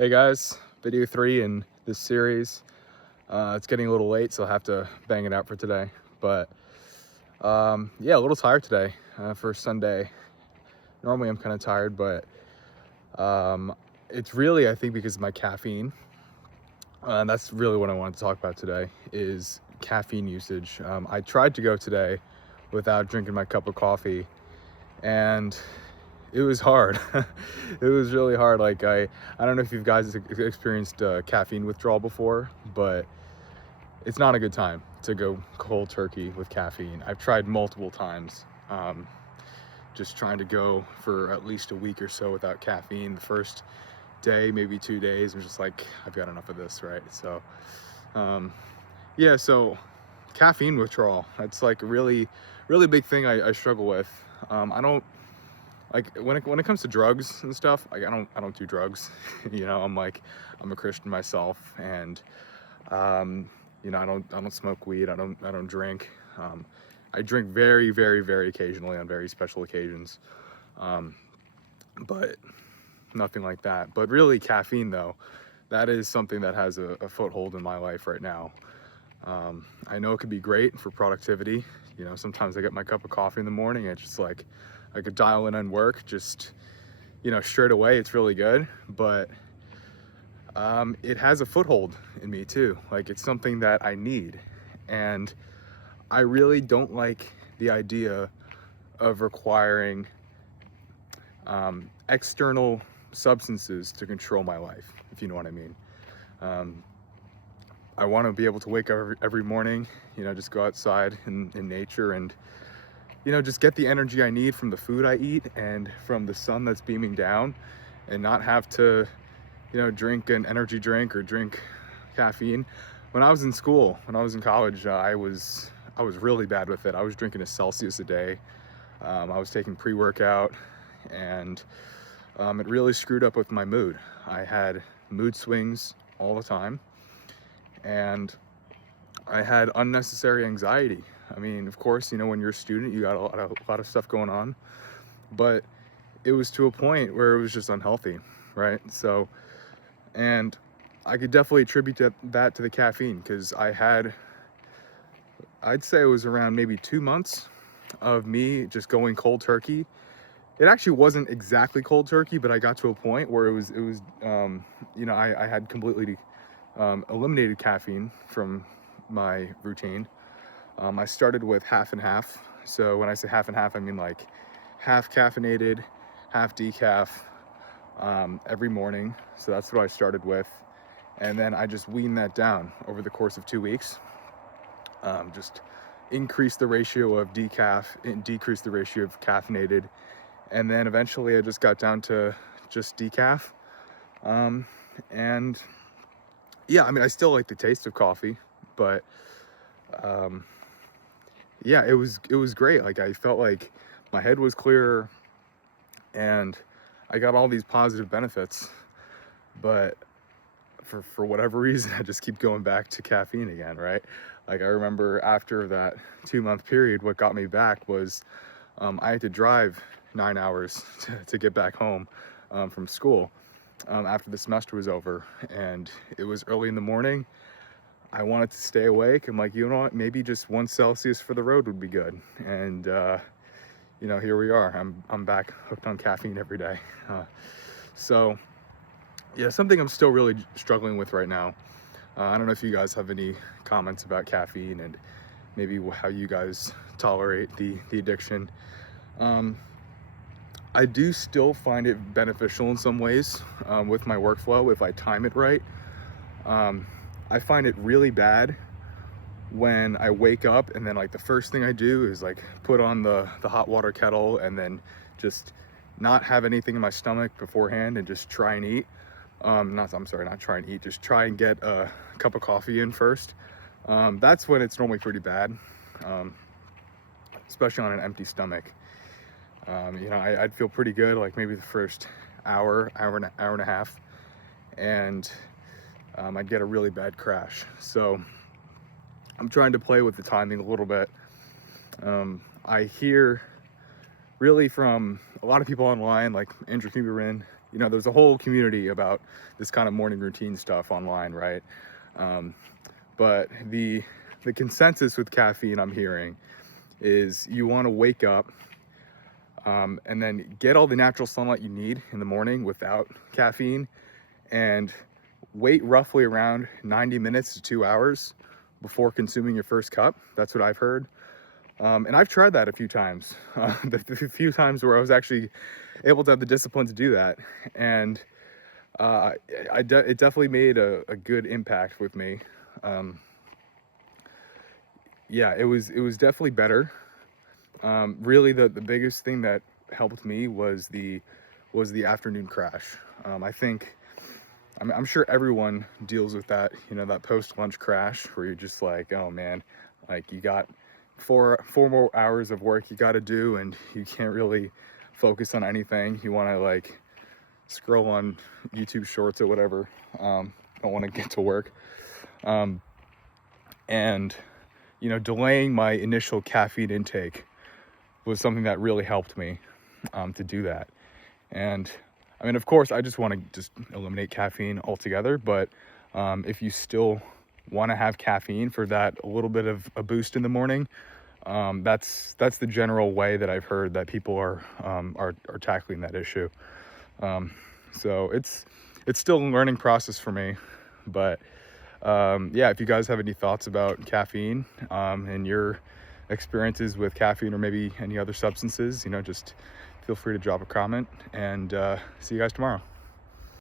Hey guys, video 3 in this series. It's getting a little late, so I'll have to bang it out for today. But yeah, a little tired today for Sunday. Normally I'm kind of tired, but it's really, I think, because of my caffeine. And that's really what I wanted to talk about today is caffeine usage. I tried to go today without drinking my cup of coffee, and it was hard. It was really hard. Like I don't know if you guys experienced caffeine withdrawal before, but it's not a good time to go cold turkey with caffeine. I've tried multiple times, just trying to go for at least a week or so without caffeine. The first day, maybe 2 days, I'm just like, I've got enough of this, right? So, yeah. So caffeine withdrawal. That's like a really, really big thing I struggle with. I don't. Like when it comes to drugs and stuff, like I don't do drugs. I'm a Christian myself, and I don't smoke weed. I don't drink. I drink very, very, very occasionally on very special occasions, but nothing like that. But really, caffeine though, that is something that has a foothold in my life right now. I know it could be great for productivity. Sometimes I get my cup of coffee in the morning. It's just like I could dial in on work just, straight away. It's really good, but it has a foothold in me too. Like it's something that I need, and I really don't like the idea of requiring external substances to control my life, if you know what I mean. I want to be able to wake up every morning, just go outside in nature and just get the energy I need from the food I eat and from the sun that's beaming down, and not have to, drink an energy drink or drink caffeine. When I was in school, when I was in college, I was really bad with it. I was drinking a Celsius a day. I was taking pre-workout, and it really screwed up with my mood. I had mood swings all the time, and I had unnecessary anxiety. I mean, of course, when you're a student, you got a lot of stuff going on, but it was to a point where it was just unhealthy, right? So, and I could definitely attribute that to the caffeine, because I'd say it was around maybe 2 months of me just going cold turkey. It actually wasn't exactly cold turkey, but I got to a point where it was, I had completely eliminated caffeine from my routine. I started with half and half. So when I say half and half, I mean like half caffeinated, half decaf, every morning. So that's what I started with. And then I just weaned that down over the course of 2 weeks. Just increase the ratio of decaf and decrease the ratio of caffeinated. And then eventually I just got down to just decaf. And yeah, I mean, I still like the taste of coffee, but yeah, it was great. Like I felt like my head was clearer, and I got all these positive benefits, but for whatever reason, I just keep going back to caffeine again, right? Like I remember after that 2-month period, what got me back was I had to drive 9 hours to get back home from school after the semester was over, and it was early in the morning. I wanted to stay awake. I'm like, you know what, maybe just 1 Celsius for the road would be good. And here we are. I'm back hooked on caffeine every day. So yeah, something I'm still really struggling with right now. I don't know if you guys have any comments about caffeine and maybe how you guys tolerate the addiction. I do still find it beneficial in some ways with my workflow if I time it right. I find it really bad when I wake up and then like the first thing I do is like put on the hot water kettle and then just not have anything in my stomach beforehand and just try and eat. Not try and eat, just try and get a cup of coffee in first. That's when it's normally pretty bad, especially on an empty stomach. I'd feel pretty good like maybe the first hour and a half, and I'd get a really bad crash. So I'm trying to play with the timing a little bit. I hear really from a lot of people online, like Andrew Huberman you know, there's a whole community about this kind of morning routine stuff online, right? Um, but the consensus with caffeine I'm hearing is you want to wake up and then get all the natural sunlight you need in the morning without caffeine, and wait roughly around 90 minutes to 2 hours before consuming your first cup. That's what I've heard. And I've tried that a few times. The few times where I was actually able to have the discipline to do that. And it definitely made a good impact with me. Yeah, it was definitely better. Really, the biggest thing that helped me was the afternoon crash. I think I'm sure everyone deals with that, you know, that post-lunch crash where you're just like, oh man, like you got four more hours of work you got to do, and you can't really focus on anything. You want to like scroll on YouTube Shorts or whatever. Don't want to get to work. And you know, delaying my initial caffeine intake was something that really helped me to do that. And I mean, of course, I just want to just eliminate caffeine altogether, but if you still want to have caffeine for that a little bit of a boost in the morning, that's the general way that I've heard that people are tackling that issue. So it's still a learning process for me, but yeah, if you guys have any thoughts about caffeine and your experiences with caffeine or maybe any other substances, you know, just feel free to drop a comment, and see you guys tomorrow.